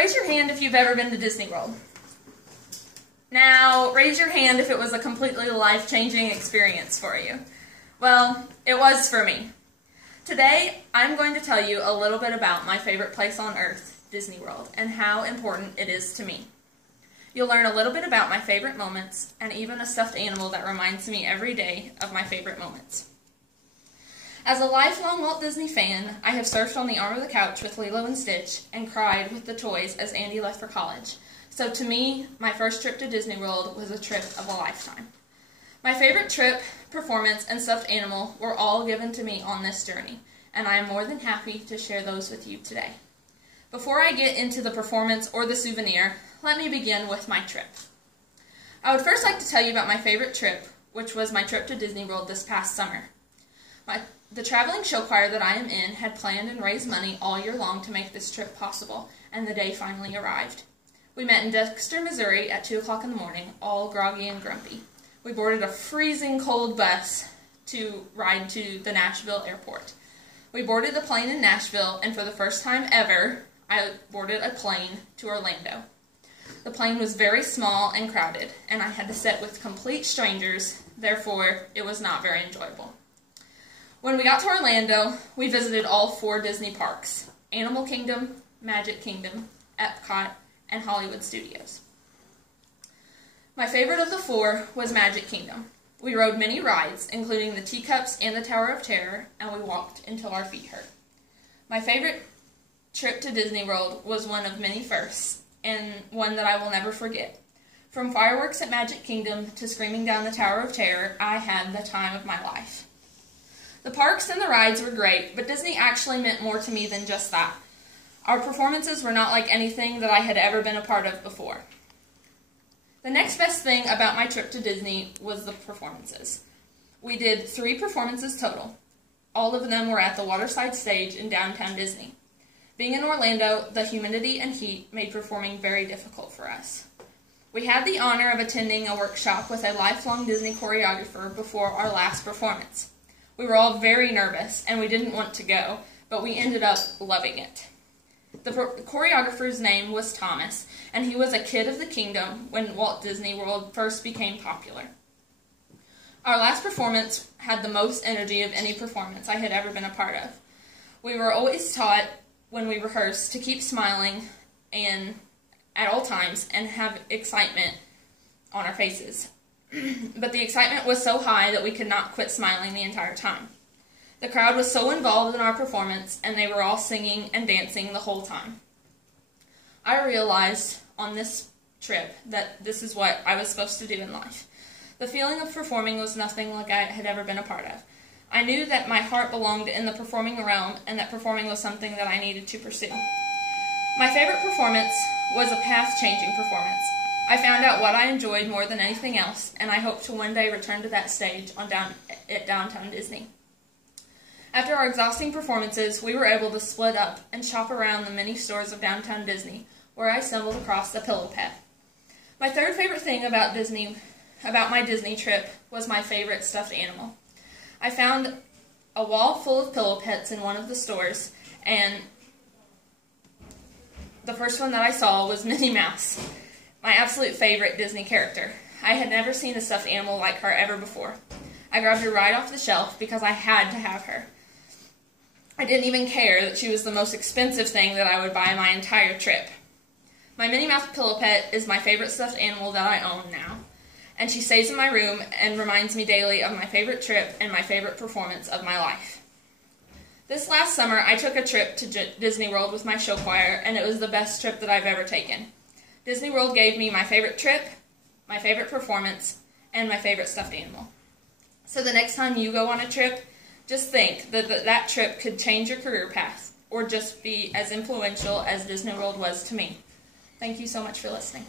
Raise your hand if you've ever been to Disney World. Now, raise your hand if it was a completely life-changing experience for you. Well, it was for me. Today, I'm going to tell you a little bit about my favorite place on earth, Disney World, and how important it is to me. You'll learn a little bit about my favorite moments, and even a stuffed animal that reminds me every day of my favorite moments. As a lifelong Walt Disney fan, I have surfed on the arm of the couch with Lilo and Stitch and cried with the toys as Andy left for college. So to me, my first trip to Disney World was a trip of a lifetime. My favorite trip, performance, and stuffed animal were all given to me on this journey, and I am more than happy to share those with you today. Before I get into the performance or the souvenir, let me begin with my trip. I would first like to tell you about my favorite trip, which was my trip to Disney World this past summer. The traveling show choir that I am in had planned and raised money all year long to make this trip possible, and the day finally arrived. We met in Dexter, Missouri at 2 o'clock in the morning, all groggy and grumpy. We boarded a freezing cold bus to ride to the Nashville airport. We boarded the plane in Nashville, and for the first time ever, I boarded a plane to Orlando. The plane was very small and crowded, and I had to sit with complete strangers, therefore it was not very enjoyable. When we got to Orlando, we visited all 4 Disney parks: Animal Kingdom, Magic Kingdom, Epcot, and Hollywood Studios. My favorite of the 4 was Magic Kingdom. We rode many rides, including the Teacups and the Tower of Terror, and we walked until our feet hurt. My favorite trip to Disney World was one of many firsts, and one that I will never forget. From fireworks at Magic Kingdom to screaming down the Tower of Terror, I had the time of my life. The parks and the rides were great, but Disney actually meant more to me than just that. Our performances were not like anything that I had ever been a part of before. The next best thing about my trip to Disney was the performances. We did 3 performances total. All of them were at the Waterside Stage in downtown Disney. Being in Orlando, the humidity and heat made performing very difficult for us. We had the honor of attending a workshop with a lifelong Disney choreographer before our last performance. We were all very nervous, and we didn't want to go, but we ended up loving it. The choreographer's name was Thomas, and he was a kid of the kingdom when Walt Disney World first became popular. Our last performance had the most energy of any performance I had ever been a part of. We were always taught when we rehearsed to keep smiling and at all times and have excitement on our faces. But the excitement was so high that we could not quit smiling the entire time. The crowd was so involved in our performance, and they were all singing and dancing the whole time. I realized on this trip that this is what I was supposed to do in life. The feeling of performing was nothing like I had ever been a part of. I knew that my heart belonged in the performing realm, and that performing was something that I needed to pursue. My favorite performance was a path-changing performance. I found out what I enjoyed more than anything else, and I hope to one day return to that stage at Downtown Disney. After our exhausting performances, we were able to split up and shop around the many stores of Downtown Disney, where I stumbled across the Pillow Pet. My third favorite thing about my Disney trip was my favorite stuffed animal. I found a wall full of Pillow Pets in one of the stores, and the first one that I saw was Minnie Mouse, my absolute favorite Disney character. I had never seen a stuffed animal like her ever before. I grabbed her right off the shelf because I had to have her. I didn't even care that she was the most expensive thing that I would buy my entire trip. My Minnie Mouse Pillow Pet is my favorite stuffed animal that I own now, and she stays in my room and reminds me daily of my favorite trip and my favorite performance of my life. This last summer, I took a trip to Disney World with my show choir, and it was the best trip that I've ever taken. Disney World gave me my favorite trip, my favorite performance, and my favorite stuffed animal. So the next time you go on a trip, just think that that trip could change your career path, or just be as influential as Disney World was to me. Thank you so much for listening.